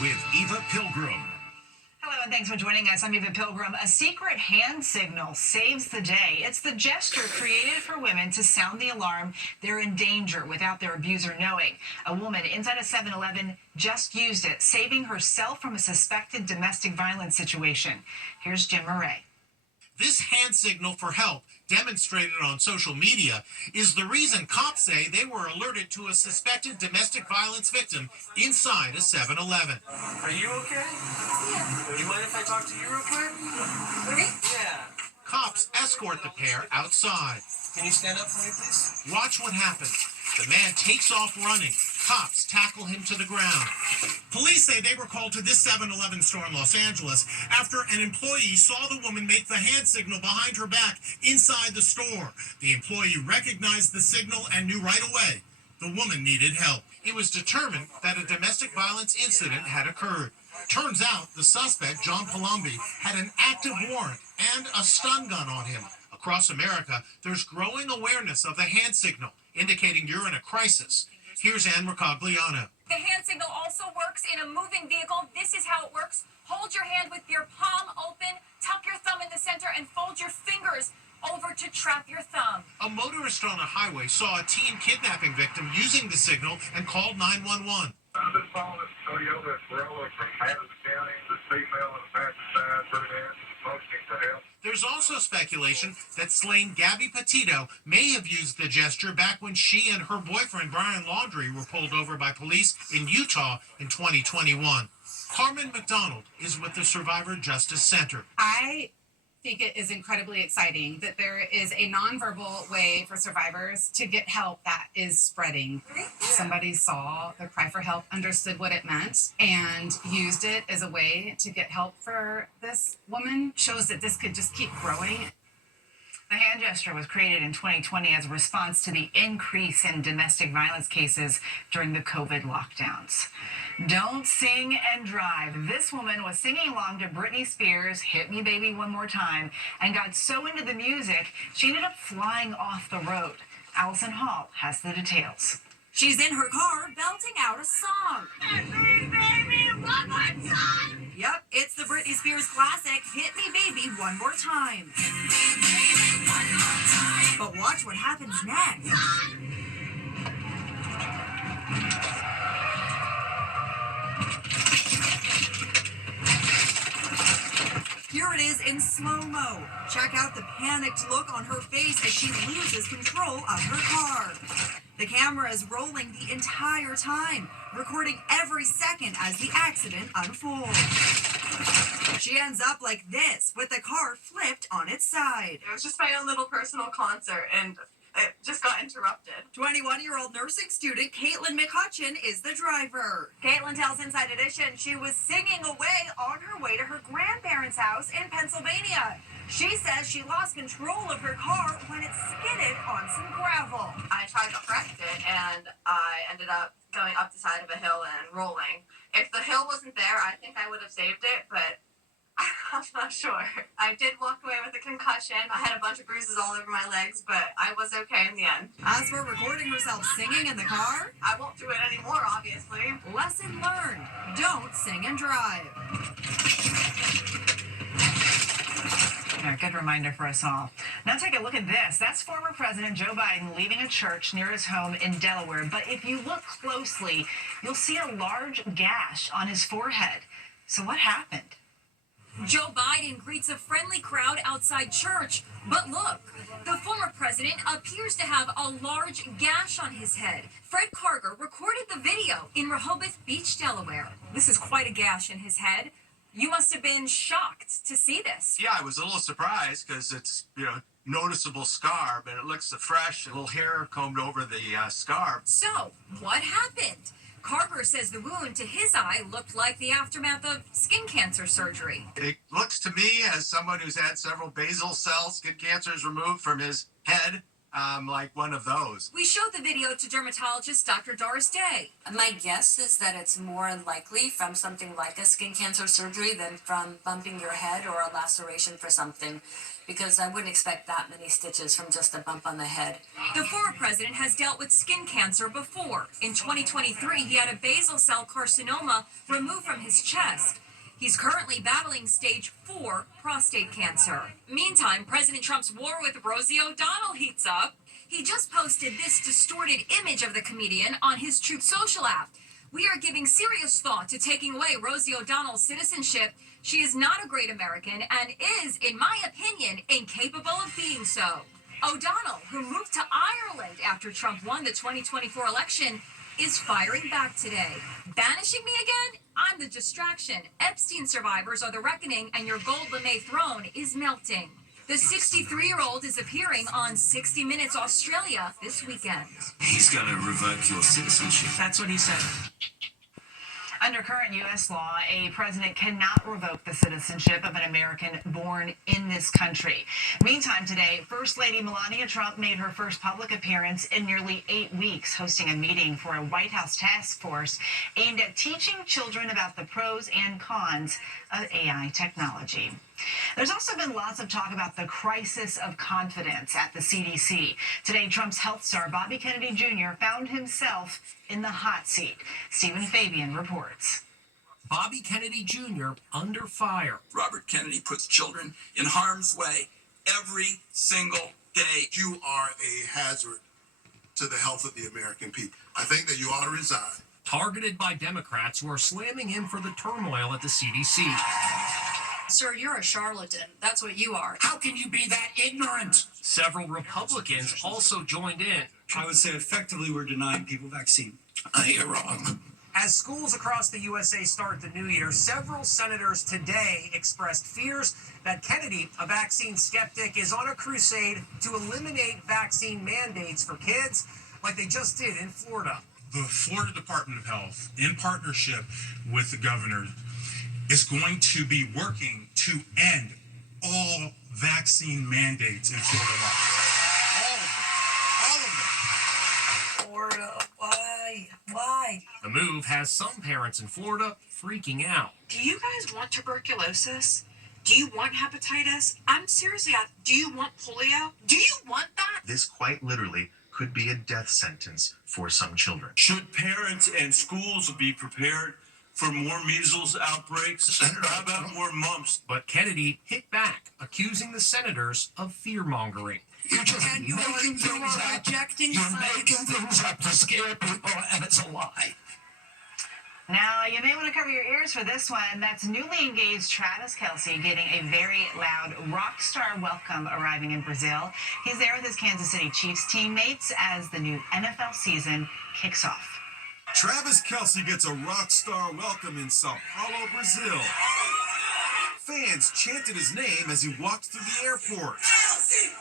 with Eva Pilgrim. Hello and thanks for joining us. I'm Eva Pilgrim. A secret hand signal saves the day. It's the gesture created for women to sound the alarm they're in danger without their abuser knowing. A woman inside a 7-Eleven just used it, saving herself from a suspected domestic violence situation. Here's Jim Murray. This hand signal for help, demonstrated on social media, is the reason cops say they were alerted to a suspected domestic violence victim inside a 7-Eleven. Are you okay? Yeah. Do you mind if I talk to you real quick? Okay. Yeah. Cops escort the pair outside. Can you stand up for me, please? Watch what happens. The man takes off running. Cops tackle him to the ground. Police say they were called to this 7-Eleven store in Los Angeles after an employee saw the woman make the hand signal behind her back inside the store. The employee recognized the signal and knew right away the woman needed help. It was determined that a domestic violence incident had occurred. Turns out the suspect, John Palombi, had an active warrant and a stun gun on him. Across America, there's growing awareness of the hand signal, indicating you're in a crisis. Here's Ann Mercogliano. The hand signal also works in a moving vehicle. This is how it works. Hold your hand with your palm open, tuck your thumb in the center, and fold your fingers over to trap your thumb. A motorist on a highway saw a teen kidnapping victim using the signal and called 911. I've been following this Toyota Corolla from Madison County. The female on the passenger side, brunette, motioning for help. There's also speculation that slain Gabby Petito may have used the gesture back when she and her boyfriend Brian Laundrie were pulled over by police in Utah in 2021. Carmen McDonald is with the Survivor Justice Center. I think it is incredibly exciting that there is a nonverbal way for survivors to get help that is spreading. Somebody saw the cry for help, understood what it meant, and used it as a way to get help for this woman. Shows that this could just keep growing. The hand gesture was created in 2020 as a response to the increase in domestic violence cases during the COVID lockdowns. Don't sing and drive. This woman was singing along to Britney Spears' Hit Me Baby One More Time and got so into the music, she ended up flying off the road. Allison Hall has the details. She's in her car belting out a song. Hit me, baby, one more time. Yep, it's the Britney Spears classic, Hit Me Baby One More Time. Hit me, baby, one more time. But watch what happens next. Here it is in slow-mo. Check out the panicked look on her face as she loses control of her car. The camera is rolling the entire time, recording every second as the accident unfolds. She ends up like this, with the car flipped on its side. It was just my own little personal concert, and it just got interrupted. 21-year-old nursing student Caitlin McCutcheon is the driver. Caitlin tells Inside Edition she was singing away on her way to her grandparents' house in Pennsylvania. She says she lost control of her car when it skidded on some gravel. I tried to correct it, and I ended up going up the side of a hill and rolling. If the hill wasn't there, I think I would have saved it, but I'm not sure. I did walk away with a concussion. I had a bunch of bruises all over my legs, but I was okay in the end. As for recording herself singing in the car, I won't do it anymore, obviously. lesson learned. Don't sing and drive. A good reminder for us all. Now take a look at this. That's former President Joe Biden leaving a church near his home in Delaware. But if you look closely, you'll see a large gash on his forehead. So what happened? Joe Biden greets a friendly crowd outside church. But look, the former president appears to have a large gash on his head. Fred Karger recorded the video in Rehoboth Beach, Delaware. This is quite a gash in his head. You must have been shocked to see this. Yeah, I was a little surprised because it's, noticeable scar, but it looks fresh, a little hair combed over the scar. So, what happened? Karger says the wound to his eye looked like the aftermath of skin cancer surgery. It looks to me, as someone who's had several basal cell skin cancers removed from his head, like one of those. We showed the video to dermatologist Dr. Doris Day. My guess is that it's more likely from something like a skin cancer surgery than from bumping your head or a laceration for something, because I wouldn't expect that many stitches from just a bump on the head. The former president has dealt with skin cancer before. In 2023, he had a basal cell carcinoma removed from his chest. He's currently battling stage 4 prostate cancer. Meantime, President Trump's war with Rosie O'Donnell heats up. He just posted this distorted image of the comedian on his Truth Social app. We are giving serious thought to taking away Rosie O'Donnell's citizenship. She is not a great American and is, in my opinion, incapable of being so. O'Donnell, who moved to Ireland after Trump won the 2024 election, is firing back today. Banishing me again? I'm the distraction. Epstein survivors are the reckoning, and your gold lame throne is melting. The 63-year-old is appearing on 60 Minutes Australia this weekend. He's going to revoke your citizenship. That's what he said. Under current U.S. law, a president cannot revoke the citizenship of an American born in this country. Meantime, today, First Lady Melania Trump made her first public appearance in nearly 8 weeks, hosting a meeting for a White House task force aimed at teaching children about the pros and cons of AI technology. There's also been lots of talk about the crisis of confidence at the CDC. Today, Trump's health star Bobby Kennedy Jr. found himself in the hot seat. Stephen Fabian reports. Bobby Kennedy Jr. under fire. Robert Kennedy puts children in harm's way every single day. You are a hazard to the health of the American people. I think that you ought to resign. Targeted by Democrats who are slamming him for the turmoil at the CDC. Sir, you're a charlatan. That's what you are. How can you be that ignorant? Several Republicans also joined in. I would say effectively we're denying people vaccine. You're wrong. As schools across the USA start the new year, several senators today expressed fears that Kennedy, a vaccine skeptic, is on a crusade to eliminate vaccine mandates for kids like they just did in Florida. The Florida Department of Health, in partnership with the governor, is going to be working to end all vaccine mandates in Florida law. All of them. Florida, why? The move has some parents in Florida freaking out. Do you guys want tuberculosis? Do you want hepatitis? I'm seriously asking, do you want polio? Do you want that? This quite literally could be a death sentence for some children. Should parents and schools be prepared for more measles outbreaks? How about more mumps? But Kennedy hit back, accusing the senators of fear-mongering. You're just making things up to scare people, and it's a lie. Now, you may want to cover your ears for this one. That's newly engaged Travis Kelce getting a very loud rock star welcome arriving in Brazil. He's there with his Kansas City Chiefs teammates as the new NFL season kicks off. Travis Kelce gets a rock star welcome in Sao Paulo, Brazil. Fans chanted his name as he walked through the airport. Kelce!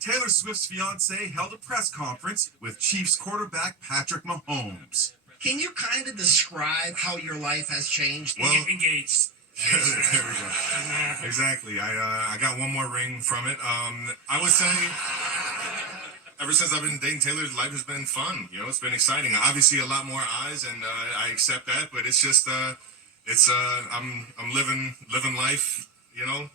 Taylor Swift's fiancé held a press conference with Chiefs quarterback Patrick Mahomes. Can you kind of describe how your life has changed? Well, engaged. There we go. Exactly. I got one more ring from it. I would say, ever since I've been dating Taylor, life has been fun. You know, it's been exciting. Obviously, a lot more eyes, and I accept that. But it's just, I'm living life. You know,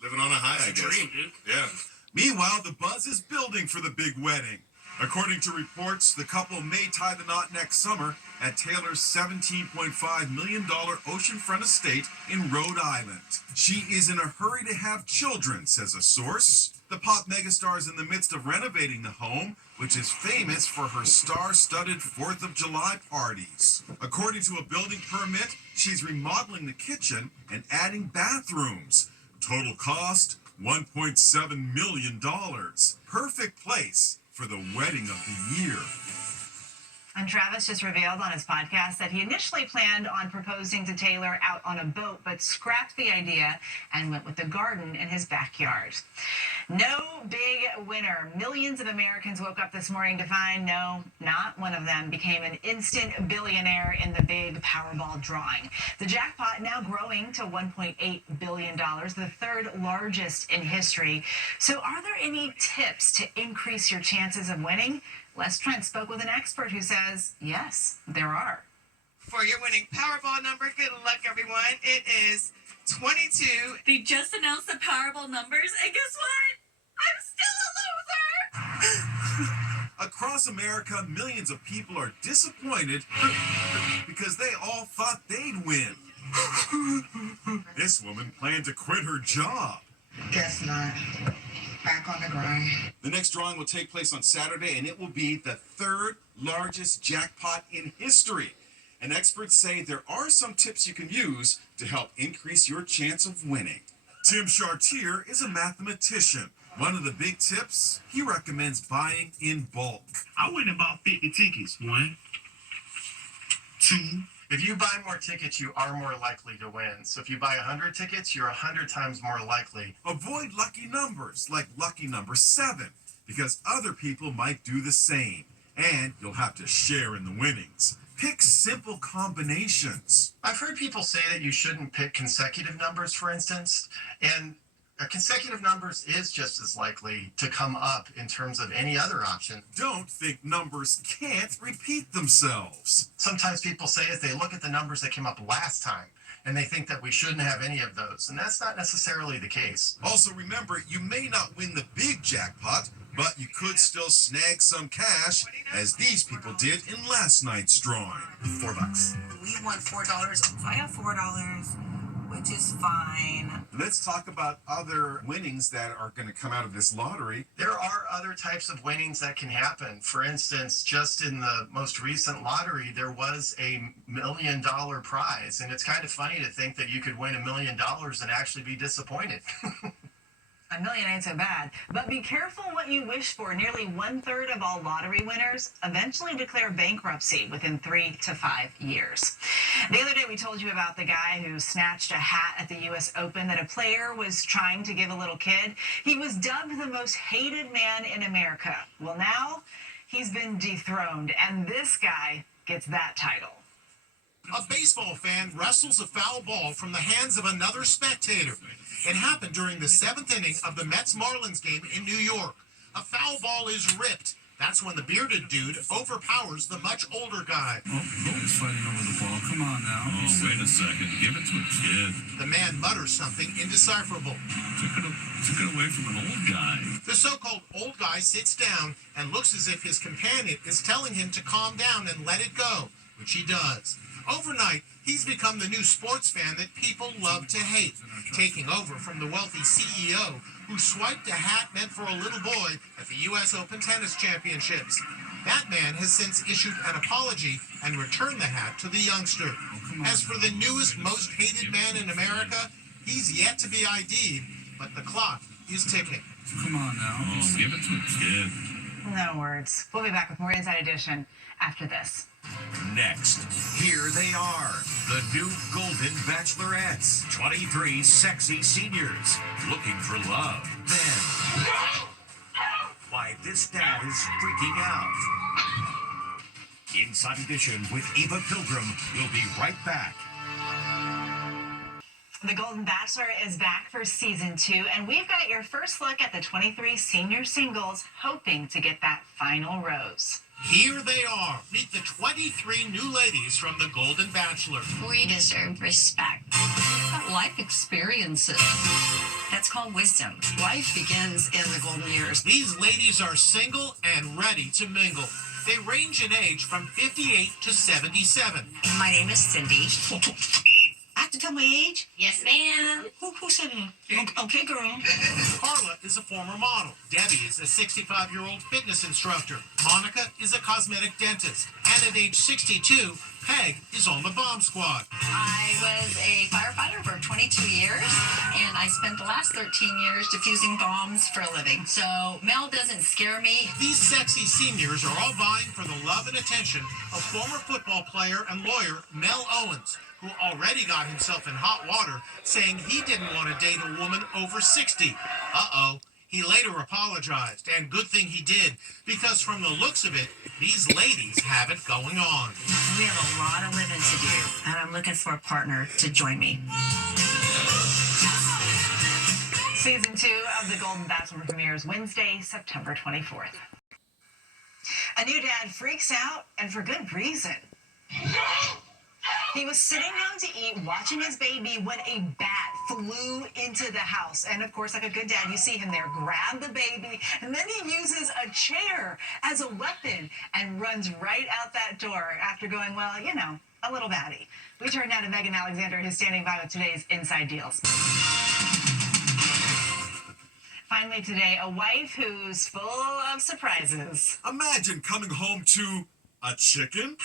living on a high. I guess. Dream, dude. Yeah. Meanwhile, the buzz is building for the big wedding. According to reports, the couple may tie the knot next summer at Taylor's $17.5 million oceanfront estate in Rhode Island. She is in a hurry to have children, says a source. The pop megastar is in the midst of renovating the home, which is famous for her star-studded 4th of July parties. According to a building permit, she's remodeling the kitchen and adding bathrooms. Total cost, $1.7 million. Perfect place for the wedding of the year. And Travis just revealed on his podcast that he initially planned on proposing to Taylor out on a boat, but scrapped the idea and went with the garden in his backyard. No big winner. Millions of Americans woke up this morning to find no, not one of them became an instant billionaire in the big Powerball drawing. The jackpot now growing to $1.8 billion, the third largest in history. So are there any tips to increase your chances of winning? Les Trent spoke with an expert who says, yes, there are. For your winning Powerball number, good luck, everyone. It is 22. They just announced the Powerball numbers, and guess what? I'm still a loser! Across America, millions of people are disappointed because they all thought they'd win. This woman planned to quit her job. Guess not. Back on the grind. The next drawing will take place on Saturday, and it will be the third largest jackpot in history. And experts say there are some tips you can use to help increase your chance of winning. Tim Chartier is a mathematician. One of the big tips, he recommends buying in bulk. I went and bought 50 tickets. 1, 2. If you buy more tickets, you are more likely to win. So if you buy 100 tickets, you're 100 times more likely. Avoid lucky numbers like lucky number 7, because other people might do the same, and you'll have to share in the winnings. Pick simple combinations. I've heard people say that you shouldn't pick consecutive numbers, for instance, and consecutive numbers is just as likely to come up in terms of any other option. Don't think numbers can't repeat themselves. Sometimes people say as they look at the numbers that came up last time, and they think that we shouldn't have any of those, and that's not necessarily the case. Also remember, you may not win the big jackpot, but you could still snag some cash, as these people did in last night's drawing. $4. We won $4. So I have $4, which is fine. Let's talk about other winnings that are going to come out of this lottery. There are other types of winnings that can happen. For instance, just in the most recent lottery, there was a $1 million prize. And it's kind of funny to think that you could win $1 million and actually be disappointed. $1 million ain't so bad, but be careful what you wish for. Nearly 1/3 of all lottery winners eventually declare bankruptcy within 3 to 5 years. The other day we told you about the guy who snatched a hat at the U.S. Open that a player was trying to give a little kid. He was dubbed the most hated man in America. Well, now he's been dethroned, and this guy gets that title. A baseball fan wrestles a foul ball from the hands of another spectator. It happened during the 7th inning of the Mets-Marlins game in New York. A foul ball is ripped. That's when the bearded dude overpowers the much older guy. He's fighting over the ball. Come on now. Oh, wait a second. Give it to a kid. The man mutters something indecipherable. Took it away from an old guy. The so-called old guy sits down and looks as if his companion is telling him to calm down and let it go, which he does. Overnight, he's become the new sports fan that people love to hate, taking over from the wealthy CEO who swiped a hat meant for a little boy at the U.S. Open Tennis Championships. That man has since issued an apology and returned the hat to the youngster. As for the newest, most hated man in America, he's yet to be ID'd, but the clock is ticking. Come on now. Oh, give it to a kid. No words. We'll be back with more Inside Edition after this. Next, here they are, the new Golden Bachelorettes. 23 sexy seniors looking for love. Then, why this dad is freaking out. Inside Edition with Eva Pilgrim. We'll be right back. The Golden Bachelor is back for season 2, and we've got your first look at the 23 senior singles hoping to get that final rose. Here they are. Meet the 23 new ladies from the Golden Bachelor. We deserve respect. Life experiences. That's called wisdom. Life begins in the golden years. These ladies are single and ready to mingle. They range in age from 58 to 77. My name is Cindy. At to tell my age? Yes, ma'am. Who said that? Okay, girl. Carla is a former model. Debbie is a 65-year-old fitness instructor. Monica is a cosmetic dentist. And at age 62, Peg is on the bomb squad. I was a firefighter for 22 years, and I spent the last 13 years diffusing bombs for a living. So Mel doesn't scare me. These sexy seniors are all vying for the love and attention of former football player and lawyer Mel Owens, who already got himself in hot water saying he didn't want to date a woman over 60. Uh-oh. He later apologized, and good thing he did, because from the looks of it, these ladies have it going on. We have a lot of living to do, and I'm looking for a partner to join me. Season 2 of The Golden Bachelor premieres Wednesday, September 24th. A new dad freaks out, and for good reason. He was sitting down to eat, watching his baby, when a bat flew into the house. And of course, like a good dad, you see him there grab the baby, and then he uses a chair as a weapon and runs right out that door after going, well, you know, a little batty. We turn now to Megan Alexander, who's standing by with today's Inside Deals. Finally today, a wife who's full of surprises. Imagine coming home to a chicken,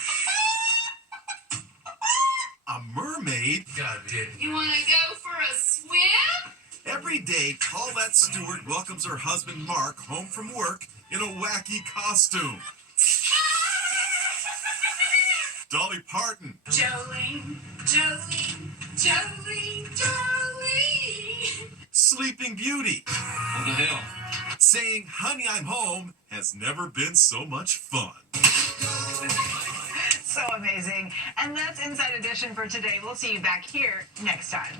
a mermaid. God damn. You want to go for a swim? Every day, Paulette Stewart welcomes her husband Mark home from work in a wacky costume. Dolly Parton. Jolene, Jolene, Jolene, Jolene. Sleeping Beauty. What the hell? Saying, "Honey, I'm home" has never been so much fun. So amazing. And that's Inside Edition for today. We'll see you back here next time.